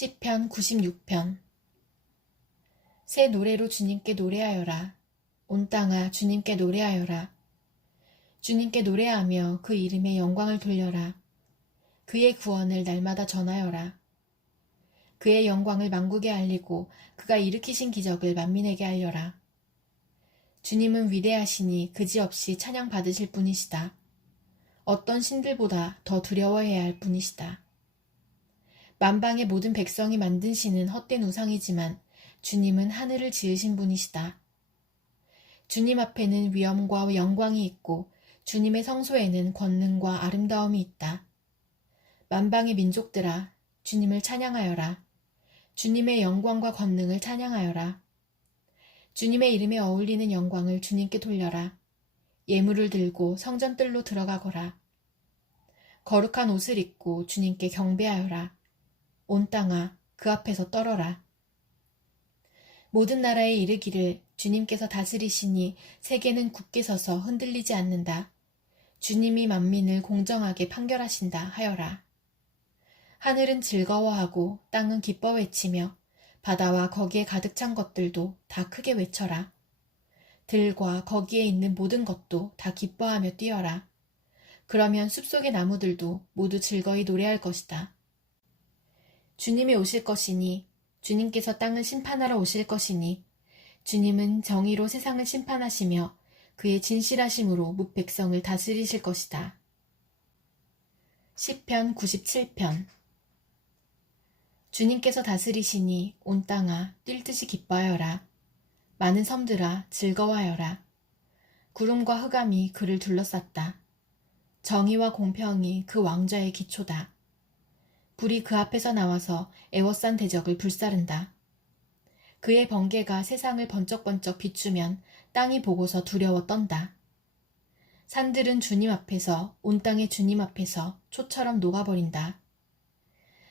시편 96편. 새 노래로 주님께 노래하여라. 온 땅아 주님께 노래하여라. 주님께 노래하며 그 이름의 영광을 돌려라. 그의 구원을 날마다 전하여라. 그의 영광을 만국에 알리고 그가 일으키신 기적을 만민에게 알려라. 주님은 위대하시니 그지없이 찬양받으실 분이시다. 어떤 신들보다 더 두려워해야 할 분이시다. 만방의 모든 백성이 만든 신은 헛된 우상이지만 주님은 하늘을 지으신 분이시다. 주님 앞에는 위엄과 영광이 있고 주님의 성소에는 권능과 아름다움이 있다. 만방의 민족들아, 주님을 찬양하여라. 주님의 영광과 권능을 찬양하여라. 주님의 이름에 어울리는 영광을 주님께 돌려라. 예물을 들고 성전뜰로 들어가거라. 거룩한 옷을 입고 주님께 경배하여라. 온 땅아 그 앞에서 떨어라. 모든 나라에 이르기를 주님께서 다스리시니 세계는 굳게 서서 흔들리지 않는다. 주님이 만민을 공정하게 판결하신다 하여라. 하늘은 즐거워하고 땅은 기뻐 외치며 바다와 거기에 가득 찬 것들도 다 크게 외쳐라. 들과 거기에 있는 모든 것도 다 기뻐하며 뛰어라. 그러면 숲속의 나무들도 모두 즐거이 노래할 것이다. 주님이 오실 것이니 주님께서 땅을 심판하러 오실 것이니 주님은 정의로 세상을 심판하시며 그의 진실하심으로 뭇 백성을 다스리실 것이다. 시편 97편. 주님께서 다스리시니 온 땅아 뛸 듯이 기뻐하여라. 많은 섬들아 즐거워하여라. 구름과 흑암이 그를 둘러쌌다. 정의와 공평이 그 왕좌의 기초다. 불이 그 앞에서 나와서 애워싼 대적을 불사른다. 그의 번개가 세상을 번쩍번쩍 비추면 땅이 보고서 두려워 떤다. 산들은 주님 앞에서, 온 땅의 주님 앞에서 초처럼 녹아버린다.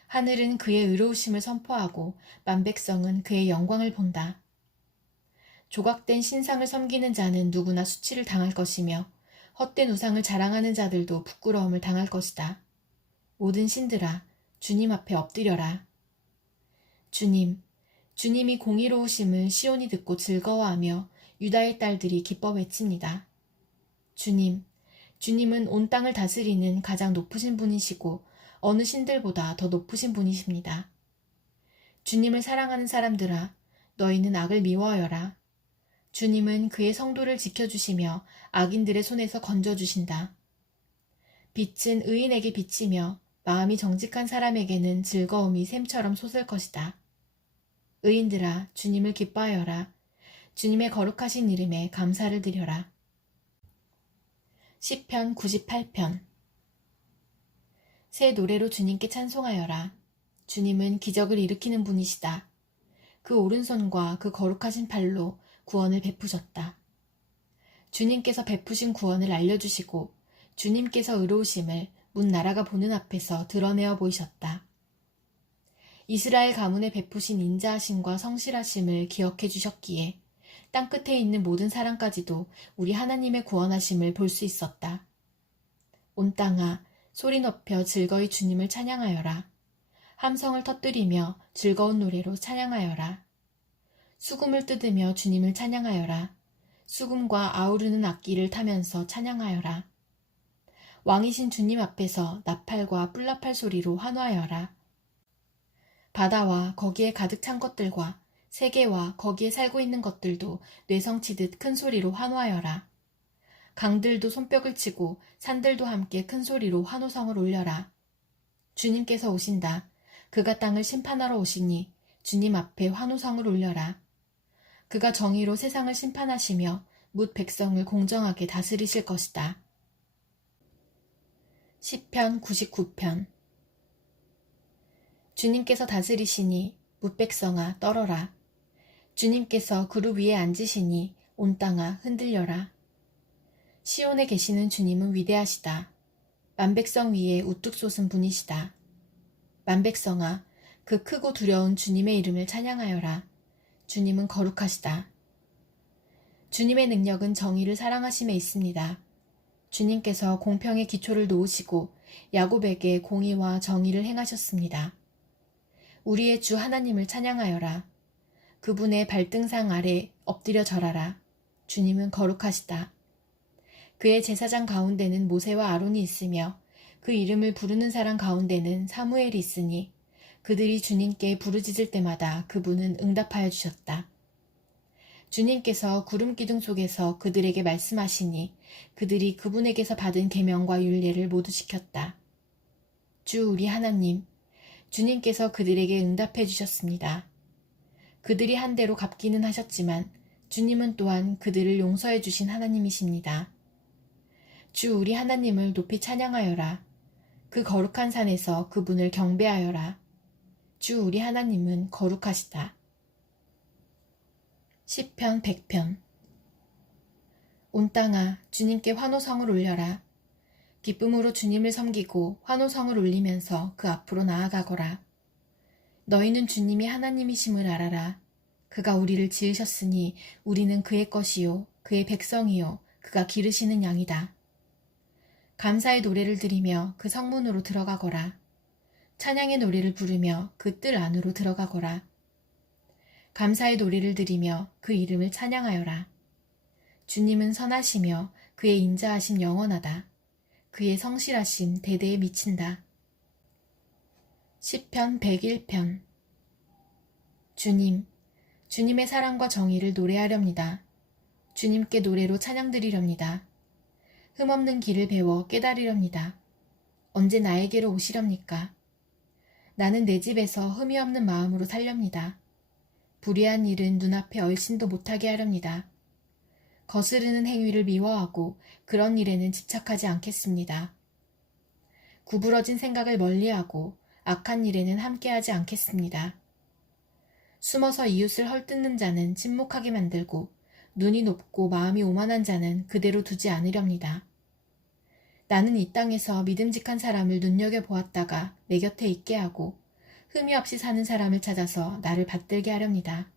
하늘은 그의 의로우심을 선포하고 만백성은 그의 영광을 본다. 조각된 신상을 섬기는 자는 누구나 수치를 당할 것이며 헛된 우상을 자랑하는 자들도 부끄러움을 당할 것이다. 모든 신들아 주님 앞에 엎드려라. 주님이 공의로우심을 시온이 듣고 즐거워하며 유다의 딸들이 기뻐 외칩니다. 주님은 온 땅을 다스리는 가장 높으신 분이시고 어느 신들보다 더 높으신 분이십니다. 주님을 사랑하는 사람들아, 너희는 악을 미워하여라. 주님은 그의 성도를 지켜주시며 악인들의 손에서 건져주신다. 빛은 의인에게 비치며 마음이 정직한 사람에게는 즐거움이 샘처럼 솟을 것이다. 의인들아, 주님을 기뻐하여라. 주님의 거룩하신 이름에 감사를 드려라. 시편 98편. 새 노래로 주님께 찬송하여라. 주님은 기적을 일으키는 분이시다. 그 오른손과 그 거룩하신 팔로 구원을 베푸셨다. 주님께서 베푸신 구원을 알려주시고 주님께서 의로우심을 문 나라가 보는 앞에서 드러내어 보이셨다. 이스라엘 가문에 베푸신 인자하심과 성실하심을 기억해 주셨기에 땅끝에 있는 모든 사람까지도 우리 하나님의 구원하심을 볼 수 있었다. 온 땅아 소리 높여 즐거이 주님을 찬양하여라. 함성을 터뜨리며 즐거운 노래로 찬양하여라. 수금을 뜯으며 주님을 찬양하여라. 수금과 아우르는 악기를 타면서 찬양하여라. 왕이신 주님 앞에서 나팔과 뿔나팔 소리로 환호하여라. 바다와 거기에 가득 찬 것들과 세계와 거기에 살고 있는 것들도 뇌성치듯 큰 소리로 환호하여라. 강들도 손뼉을 치고 산들도 함께 큰 소리로 환호성을 올려라. 주님께서 오신다. 그가 땅을 심판하러 오시니 주님 앞에 환호성을 올려라. 그가 정의로 세상을 심판하시며 뭇 백성을 공정하게 다스리실 것이다. 시편 99편. 주님께서 다스리시니 뭇 백성아 떨어라. 주님께서 그룹 위에 앉으시니 온 땅아 흔들려라. 시온에 계시는 주님은 위대하시다. 만백성 위에 우뚝 솟은 분이시다. 만백성아 그 크고 두려운 주님의 이름을 찬양하여라. 주님은 거룩하시다. 주님의 능력은 정의를 사랑하심에 있습니다. 주님께서 공평의 기초를 놓으시고 야곱에게 공의와 정의를 행하셨습니다. 우리의 주 하나님을 찬양하여라. 그분의 발등상 아래 엎드려 절하라. 주님은 거룩하시다. 그의 제사장 가운데는 모세와 아론이 있으며 그 이름을 부르는 사람 가운데는 사무엘이 있으니 그들이 주님께 부르짖을 때마다 그분은 응답하여 주셨다. 주님께서 구름 기둥 속에서 그들에게 말씀하시니 그들이 그분에게서 받은 계명과 율례를 모두 지켰다. 주 우리 하나님, 주님께서 그들에게 응답해 주셨습니다. 그들이 한 대로 갚기는 하셨지만 주님은 또한 그들을 용서해 주신 하나님이십니다. 주 우리 하나님을 높이 찬양하여라. 그 거룩한 산에서 그분을 경배하여라. 주 우리 하나님은 거룩하시다. 시편 100편. 온 땅아 주님께 환호성을 올려라. 기쁨으로 주님을 섬기고 환호성을 올리면서 그 앞으로 나아가거라. 너희는 주님이 하나님이심을 알아라. 그가 우리를 지으셨으니 우리는 그의 것이요 그의 백성이요 그가 기르시는 양이다. 감사의 노래를 드리며 그 성문으로 들어가거라. 찬양의 노래를 부르며 그 뜰 안으로 들어가거라. 감사의 노래를 드리며 그 이름을 찬양하여라. 주님은 선하시며 그의 인자하심 영원하다. 그의 성실하심 대대에 미친다. 시편 101편. 주님, 주님의 사랑과 정의를 노래하렵니다. 주님께 노래로 찬양드리렵니다. 흠없는 길을 배워 깨달으렵니다. 언제 나에게로 오시렵니까? 나는 내 집에서 흠이 없는 마음으로 살렵니다. 불의한 일은 눈앞에 얼씬도 못하게 하렵니다. 거스르는 행위를 미워하고 그런 일에는 집착하지 않겠습니다. 구부러진 생각을 멀리하고 악한 일에는 함께하지 않겠습니다. 숨어서 이웃을 헐뜯는 자는 침묵하게 만들고 눈이 높고 마음이 오만한 자는 그대로 두지 않으렵니다. 나는 이 땅에서 믿음직한 사람을 눈여겨보았다가 내 곁에 있게 하고 흠이 없이 사는 사람을 찾아서 나를 받들게 하렵니다.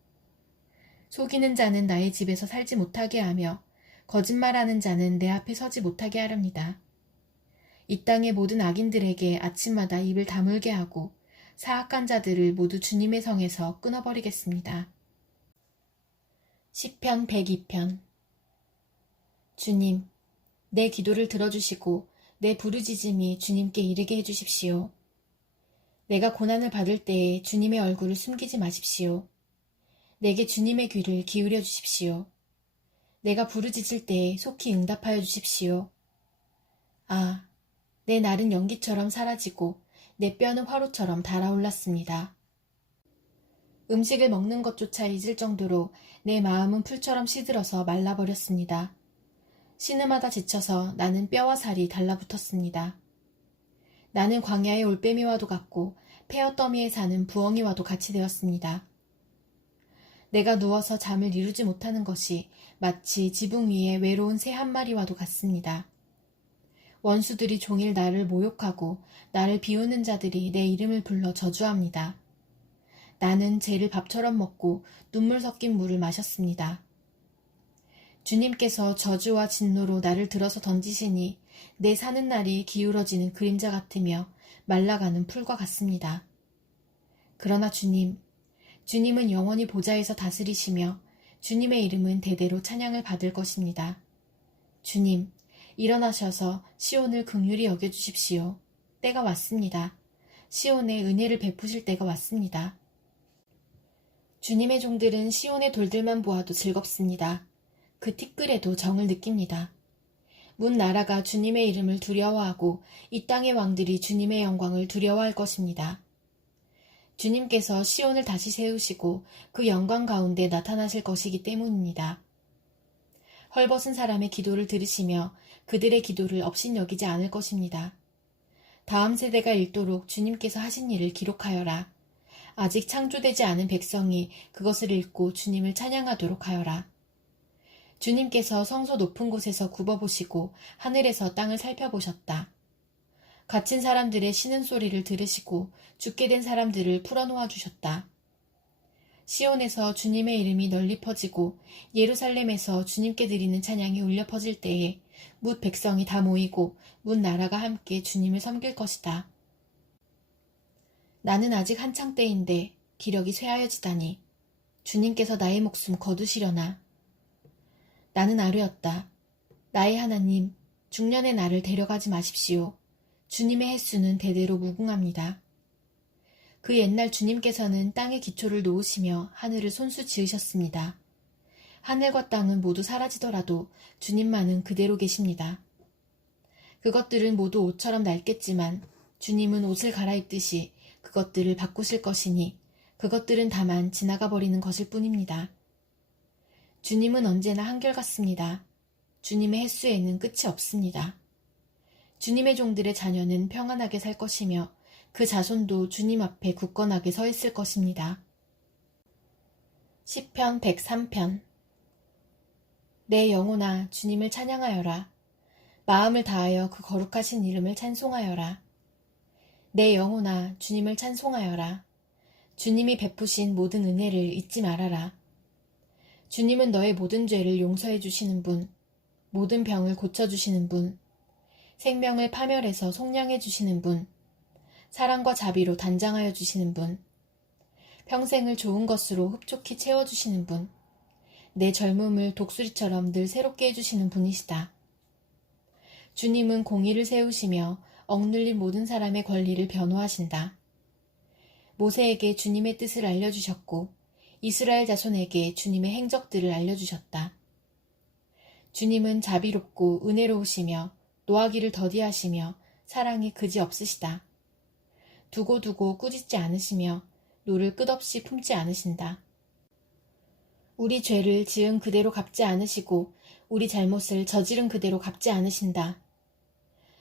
속이는 자는 나의 집에서 살지 못하게 하며 거짓말하는 자는 내 앞에 서지 못하게 하렵니다. 이 땅의 모든 악인들에게 아침마다 입을 다물게 하고 사악한 자들을 모두 주님의 성에서 끊어버리겠습니다. 시편 102편. 주님, 내 기도를 들어주시고 내 부르짖음이 주님께 이르게 해주십시오. 내가 고난을 받을 때에 주님의 얼굴을 숨기지 마십시오. 내게 주님의 귀를 기울여 주십시오. 내가 부르짖을 때에 속히 응답하여 주십시오. 아, 내 날은 연기처럼 사라지고 내 뼈는 화로처럼 달아올랐습니다. 음식을 먹는 것조차 잊을 정도로 내 마음은 풀처럼 시들어서 말라버렸습니다. 신음하다 지쳐서 나는 뼈와 살이 달라붙었습니다. 나는 광야의 올빼미와도 같고 폐허 더미에 사는 부엉이와도 같이 되었습니다. 내가 누워서 잠을 이루지 못하는 것이 마치 지붕 위에 외로운 새 한 마리와도 같습니다. 원수들이 종일 나를 모욕하고 나를 비우는 자들이 내 이름을 불러 저주합니다. 나는 죄를 밥처럼 먹고 눈물 섞인 물을 마셨습니다. 주님께서 저주와 진노로 나를 들어서 던지시니 내 사는 날이 기울어지는 그림자 같으며 말라가는 풀과 같습니다. 그러나 주님은 영원히 보좌에서 다스리시며 주님의 이름은 대대로 찬양을 받을 것입니다. 주님, 일어나셔서 시온을 긍휼히 여겨주십시오. 때가 왔습니다. 시온에 은혜를 베푸실 때가 왔습니다. 주님의 종들은 시온의 돌들만 보아도 즐겁습니다. 그 티끌에도 정을 느낍니다. 문 나라가 주님의 이름을 두려워하고 이 땅의 왕들이 주님의 영광을 두려워할 것입니다. 주님께서 시온을 다시 세우시고 그 영광 가운데 나타나실 것이기 때문입니다. 헐벗은 사람의 기도를 들으시며 그들의 기도를 업신여기지 않을 것입니다. 다음 세대가 읽도록 주님께서 하신 일을 기록하여라. 아직 창조되지 않은 백성이 그것을 읽고 주님을 찬양하도록 하여라. 주님께서 성소 높은 곳에서 굽어보시고 하늘에서 땅을 살펴보셨다. 갇힌 사람들의 신음 소리를 들으시고 죽게 된 사람들을 풀어놓아 주셨다. 시온에서 주님의 이름이 널리 퍼지고 예루살렘에서 주님께 드리는 찬양이 울려 퍼질 때에 뭇 백성이 다 모이고 뭇 나라가 함께 주님을 섬길 것이다. 나는 아직 한창 때인데 기력이 쇠하여지다니 주님께서 나의 목숨 거두시려나. 나는 아뢰었다. 나의 하나님, 중년의 나를 데려가지 마십시오. 주님의 횟수는 대대로 무궁합니다. 그 옛날 주님께서는 땅에 기초를 놓으시며 하늘을 손수 지으셨습니다. 하늘과 땅은 모두 사라지더라도 주님만은 그대로 계십니다. 그것들은 모두 옷처럼 낡겠지만 주님은 옷을 갈아입듯이 그것들을 바꾸실 것이니 그것들은 다만 지나가 버리는 것일 뿐입니다. 주님은 언제나 한결같습니다. 주님의 횟수에는 끝이 없습니다. 주님의 종들의 자녀는 평안하게 살 것이며 그 자손도 주님 앞에 굳건하게 서 있을 것입니다. 시편 103편. 내 영혼아 주님을 찬양하여라. 마음을 다하여 그 거룩하신 이름을 찬송하여라. 내 영혼아 주님을 찬송하여라. 주님이 베푸신 모든 은혜를 잊지 말아라. 주님은 너의 모든 죄를 용서해 주시는 분, 모든 병을 고쳐주시는 분, 생명을 파멸해서 속량해 주시는 분, 사랑과 자비로 단장하여 주시는 분, 평생을 좋은 것으로 흡족히 채워주시는 분, 내 젊음을 독수리처럼 늘 새롭게 해주시는 분이시다. 주님은 공의를 세우시며 억눌린 모든 사람의 권리를 변호하신다. 모세에게 주님의 뜻을 알려주셨고 이스라엘 자손에게 주님의 행적들을 알려주셨다. 주님은 자비롭고 은혜로우시며 노하기를 더디하시며 사랑이 그지없으시다. 두고두고 꾸짖지 않으시며 노를 끝없이 품지 않으신다. 우리 죄를 지은 그대로 갚지 않으시고 우리 잘못을 저지른 그대로 갚지 않으신다.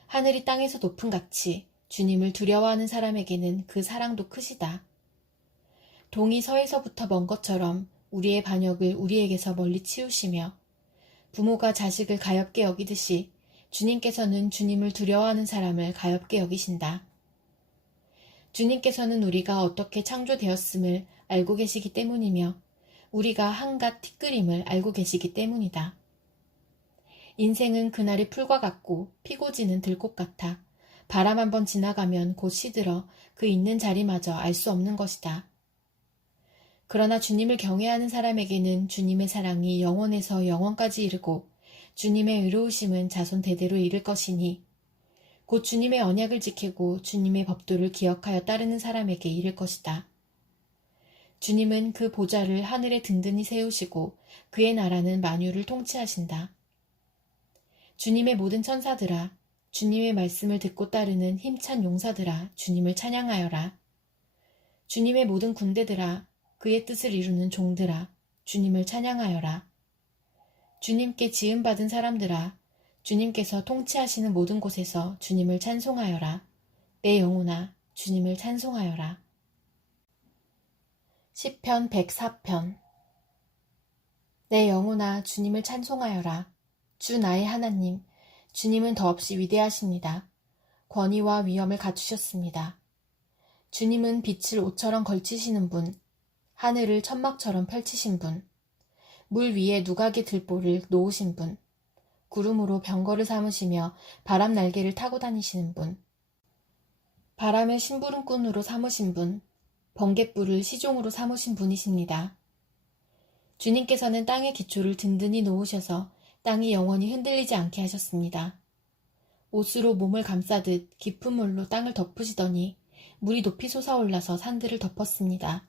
하늘이 땅에서 높은 같이 주님을 두려워하는 사람에게는 그 사랑도 크시다. 동이 서에서부터 먼 것처럼 우리의 반역을 우리에게서 멀리 치우시며 부모가 자식을 가엾게 여기듯이 주님께서는 주님을 두려워하는 사람을 가엾게 여기신다. 주님께서는 우리가 어떻게 창조되었음을 알고 계시기 때문이며 우리가 한갓 티끌임을 알고 계시기 때문이다. 인생은 그날의 풀과 같고 피고 지는 들꽃 같아 바람 한번 지나가면 곧 시들어 그 있는 자리마저 알 수 없는 것이다. 그러나 주님을 경외하는 사람에게는 주님의 사랑이 영원에서 영원까지 이르고 주님의 의로우심은 자손 대대로 이를 것이니 곧 주님의 언약을 지키고 주님의 법도를 기억하여 따르는 사람에게 이를 것이다. 주님은 그 보좌를 하늘에 든든히 세우시고 그의 나라는 만유를 통치하신다. 주님의 모든 천사들아, 주님의 말씀을 듣고 따르는 힘찬 용사들아, 주님을 찬양하여라. 주님의 모든 군대들아, 그의 뜻을 이루는 종들아, 주님을 찬양하여라. 주님께 지음받은 사람들아, 주님께서 통치하시는 모든 곳에서 주님을 찬송하여라. 내 영혼아, 주님을 찬송하여라. 시편 104편. 내 영혼아, 주님을 찬송하여라. 주 나의 하나님, 주님은 더없이 위대하십니다. 권위와 위엄을 갖추셨습니다. 주님은 빛을 옷처럼 걸치시는 분, 하늘을 천막처럼 펼치신 분, 물 위에 누각의 들보를 놓으신 분, 구름으로 병거를 삼으시며 바람 날개를 타고 다니시는 분, 바람을 심부름꾼으로 삼으신 분, 번갯불을 시종으로 삼으신 분이십니다. 주님께서는 땅의 기초를 든든히 놓으셔서 땅이 영원히 흔들리지 않게 하셨습니다. 옷으로 몸을 감싸듯 깊은 물로 땅을 덮으시더니 물이 높이 솟아올라서 산들을 덮었습니다.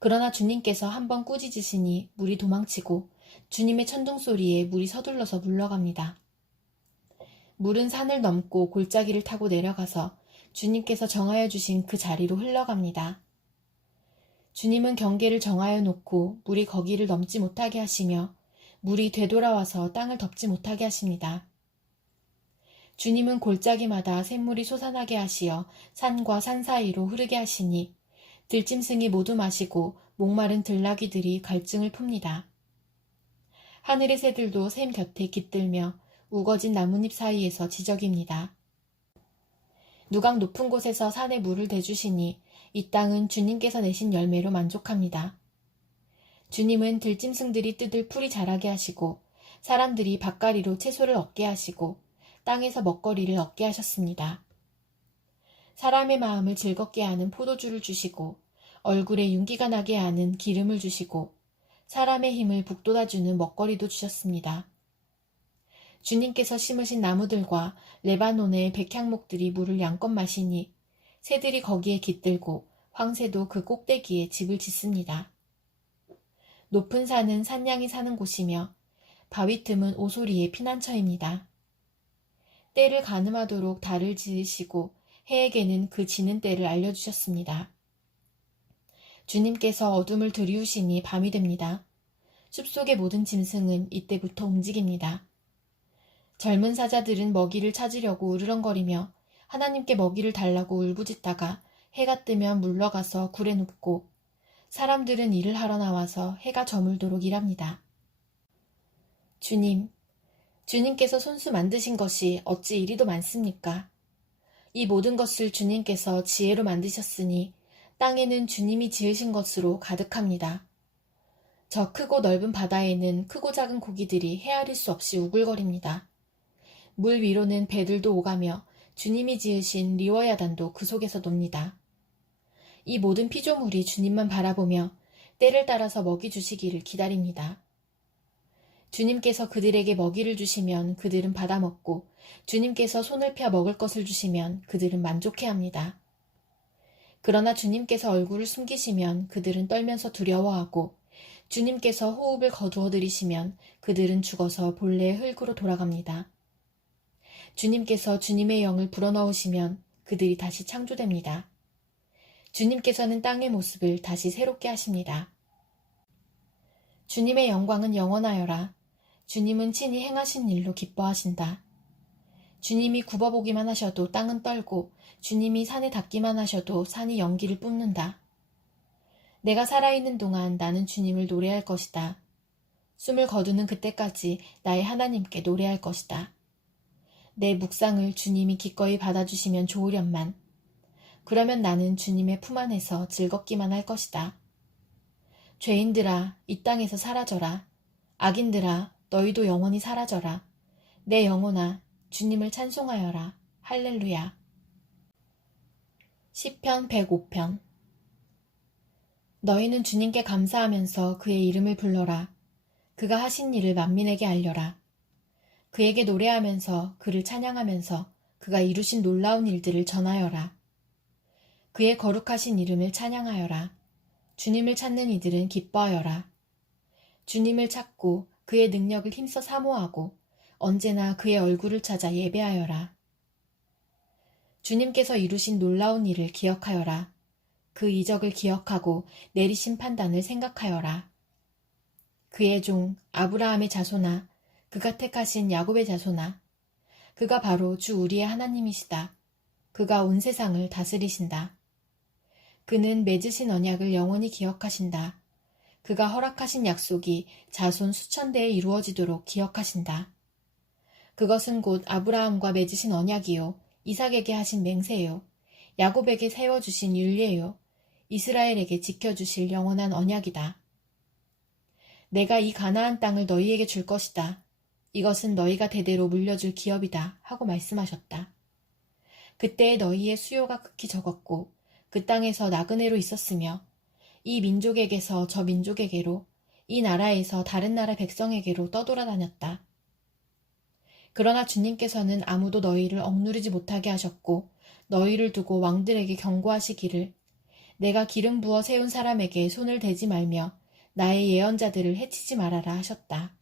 그러나 주님께서 한번 꾸짖으시니 물이 도망치고 주님의 천둥소리에 물이 서둘러서 물러갑니다. 물은 산을 넘고 골짜기를 타고 내려가서 주님께서 정하여 주신 그 자리로 흘러갑니다. 주님은 경계를 정하여 놓고 물이 거기를 넘지 못하게 하시며 물이 되돌아와서 땅을 덮지 못하게 하십니다. 주님은 골짜기마다 샘물이 솟아나게 하시어 산과 산 사이로 흐르게 하시니 들짐승이 모두 마시고 목마른 들나귀들이 갈증을 풉니다. 하늘의 새들도 샘 곁에 깃들며 우거진 나뭇잎 사이에서 지저깁니다. 누각 높은 곳에서 산에 물을 대주시니 이 땅은 주님께서 내신 열매로 만족합니다. 주님은 들짐승들이 뜯을 풀이 자라게 하시고 사람들이 밭가리로 채소를 얻게 하시고 땅에서 먹거리를 얻게 하셨습니다. 사람의 마음을 즐겁게 하는 포도주를 주시고 얼굴에 윤기가 나게 하는 기름을 주시고 사람의 힘을 북돋아주는 먹거리도 주셨습니다. 주님께서 심으신 나무들과 레바논의 백향목들이 물을 양껏 마시니 새들이 거기에 깃들고 황새도 그 꼭대기에 집을 짓습니다. 높은 산은 산양이 사는 곳이며 바위 틈은 오소리의 피난처입니다. 때를 가늠하도록 달을 지으시고 해에게는 그 지는 때를 알려주셨습니다. 주님께서 어둠을 들이우시니 밤이 됩니다. 숲속의 모든 짐승은 이때부터 움직입니다. 젊은 사자들은 먹이를 찾으려고 으르렁거리며 하나님께 먹이를 달라고 울부짖다가 해가 뜨면 물러가서 굴에 눕고 사람들은 일을 하러 나와서 해가 저물도록 일합니다. 주님께서 손수 만드신 것이 어찌 이리도 많습니까? 이 모든 것을 주님께서 지혜로 만드셨으니 땅에는 주님이 지으신 것으로 가득합니다. 저 크고 넓은 바다에는 크고 작은 고기들이 헤아릴 수 없이 우글거립니다. 물 위로는 배들도 오가며 주님이 지으신 리워야단도 그 속에서 놉니다. 이 모든 피조물이 주님만 바라보며 때를 따라서 먹이 주시기를 기다립니다. 주님께서 그들에게 먹이를 주시면 그들은 받아먹고 주님께서 손을 펴 먹을 것을 주시면 그들은 만족해합니다. 그러나 주님께서 얼굴을 숨기시면 그들은 떨면서 두려워하고 주님께서 호흡을 거두어들이시면 그들은 죽어서 본래의 흙으로 돌아갑니다. 주님께서 주님의 영을 불어넣으시면 그들이 다시 창조됩니다. 주님께서는 땅의 모습을 다시 새롭게 하십니다. 주님의 영광은 영원하여라. 주님은 친히 행하신 일로 기뻐하신다. 주님이 굽어보기만 하셔도 땅은 떨고 주님이 산에 닿기만 하셔도 산이 연기를 뿜는다. 내가 살아있는 동안 나는 주님을 노래할 것이다. 숨을 거두는 그때까지 나의 하나님께 노래할 것이다. 내 묵상을 주님이 기꺼이 받아주시면 좋으련만. 그러면 나는 주님의 품 안에서 즐겁기만 할 것이다. 죄인들아, 이 땅에서 사라져라. 악인들아, 너희도 영원히 사라져라. 내 영혼아, 주님을 찬송하여라. 할렐루야. 시편 105편. 너희는 주님께 감사하면서 그의 이름을 불러라. 그가 하신 일을 만민에게 알려라. 그에게 노래하면서 그를 찬양하면서 그가 이루신 놀라운 일들을 전하여라. 그의 거룩하신 이름을 찬양하여라. 주님을 찾는 이들은 기뻐하여라. 주님을 찾고 그의 능력을 힘써 사모하고 언제나 그의 얼굴을 찾아 예배하여라. 주님께서 이루신 놀라운 일을 기억하여라. 그 이적을 기억하고 내리신 판단을 생각하여라. 그의 종 아브라함의 자손아, 그가 택하신 야곱의 자손아, 그가 바로 주 우리의 하나님이시다. 그가 온 세상을 다스리신다. 그는 맺으신 언약을 영원히 기억하신다. 그가 허락하신 약속이 자손 수천 대에 이루어지도록 기억하신다. 그것은 곧 아브라함과 맺으신 언약이요, 이삭에게 하신 맹세요, 야곱에게 세워주신 율례요, 이스라엘에게 지켜주실 영원한 언약이다. 내가 이 가나안 땅을 너희에게 줄 것이다. 이것은 너희가 대대로 물려줄 기업이다 하고 말씀하셨다. 그때에 너희의 수요가 극히 적었고 그 땅에서 나그네로 있었으며 이 민족에게서 저 민족에게로, 이 나라에서 다른 나라 백성에게로 떠돌아다녔다. 그러나 주님께서는 아무도 너희를 억누르지 못하게 하셨고 너희를 두고 왕들에게 경고하시기를 내가 기름 부어 세운 사람에게 손을 대지 말며 나의 예언자들을 해치지 말아라 하셨다.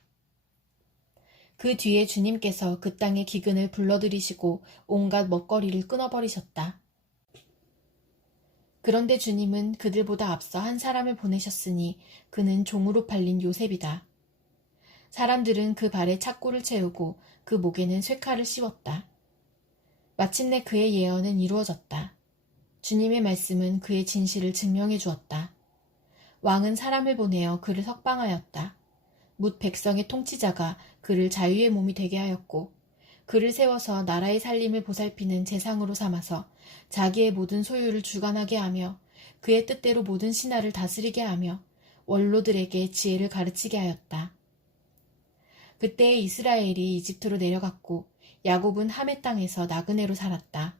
그 뒤에 주님께서 그 땅의 기근을 불러들이시고 온갖 먹거리를 끊어버리셨다. 그런데 주님은 그들보다 앞서 한 사람을 보내셨으니 그는 종으로 팔린 요셉이다. 사람들은 그 발에 착고를 채우고 그 목에는 쇠칼을 씌웠다. 마침내 그의 예언은 이루어졌다. 주님의 말씀은 그의 진실을 증명해 주었다. 왕은 사람을 보내어 그를 석방하였다. 뭇 백성의 통치자가 그를 자유의 몸이 되게 하였고 그를 세워서 나라의 살림을 보살피는 재상으로 삼아서 자기의 모든 소유를 주관하게 하며 그의 뜻대로 모든 신하를 다스리게 하며 원로들에게 지혜를 가르치게 하였다. 그때에 이스라엘이 이집트로 내려갔고 야곱은 함의 땅에서 나그네로 살았다.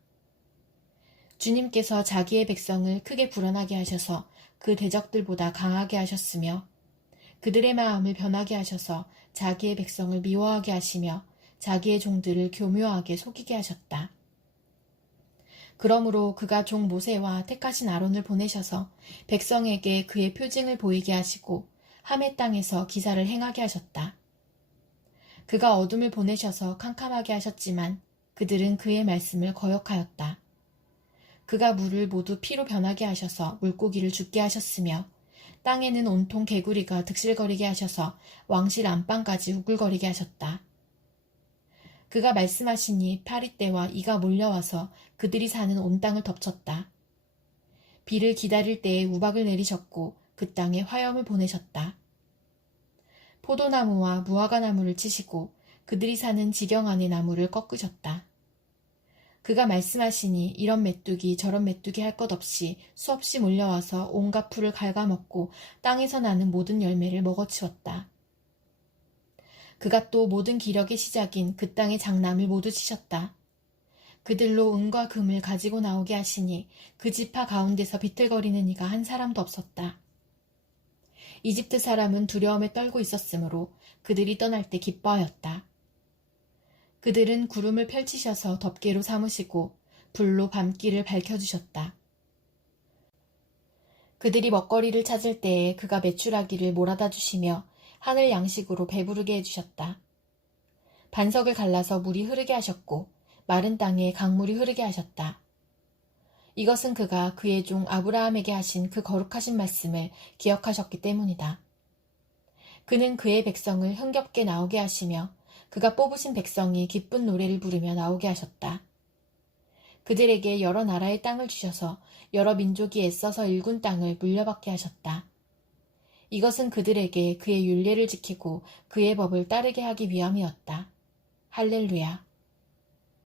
주님께서 자기의 백성을 크게 불어나게 하셔서 그 대적들보다 강하게 하셨으며 그들의 마음을 변하게 하셔서 자기의 백성을 미워하게 하시며 자기의 종들을 교묘하게 속이게 하셨다. 그러므로 그가 종 모세와 택하신 아론을 보내셔서 백성에게 그의 표징을 보이게 하시고 함의 땅에서 기사를 행하게 하셨다. 그가 어둠을 보내셔서 캄캄하게 하셨지만 그들은 그의 말씀을 거역하였다. 그가 물을 모두 피로 변하게 하셔서 물고기를 죽게 하셨으며 땅에는 온통 개구리가 득실거리게 하셔서 왕실 안방까지 우글거리게 하셨다. 그가 말씀하시니 파리떼와 이가 몰려와서 그들이 사는 온 땅을 덮쳤다. 비를 기다릴 때에 우박을 내리셨고 그 땅에 화염을 보내셨다. 포도나무와 무화과나무를 치시고 그들이 사는 지경 안의 나무를 꺾으셨다. 그가 말씀하시니 이런 메뚜기 저런 메뚜기 할 것 없이 수없이 몰려와서 온갖 풀을 갉아먹고 땅에서 나는 모든 열매를 먹어치웠다. 그가 또 모든 기력의 시작인 그 땅의 장남을 모두 치셨다. 그들로 은과 금을 가지고 나오게 하시니 그 지파 가운데서 비틀거리는 이가 한 사람도 없었다. 이집트 사람은 두려움에 떨고 있었으므로 그들이 떠날 때 기뻐하였다. 그들은 구름을 펼치셔서 덮개로 삼으시고 불로 밤길을 밝혀주셨다. 그들이 먹거리를 찾을 때에 그가 메추라기를 몰아다 주시며 하늘 양식으로 배부르게 해주셨다. 반석을 갈라서 물이 흐르게 하셨고 마른 땅에 강물이 흐르게 하셨다. 이것은 그가 그의 종 아브라함에게 하신 그 거룩하신 말씀을 기억하셨기 때문이다. 그는 그의 백성을 흥겹게 나오게 하시며 그가 뽑으신 백성이 기쁜 노래를 부르며 나오게 하셨다. 그들에게 여러 나라의 땅을 주셔서 여러 민족이 애써서 일군 땅을 물려받게 하셨다. 이것은 그들에게 그의 율례를 지키고 그의 법을 따르게 하기 위함이었다. 할렐루야.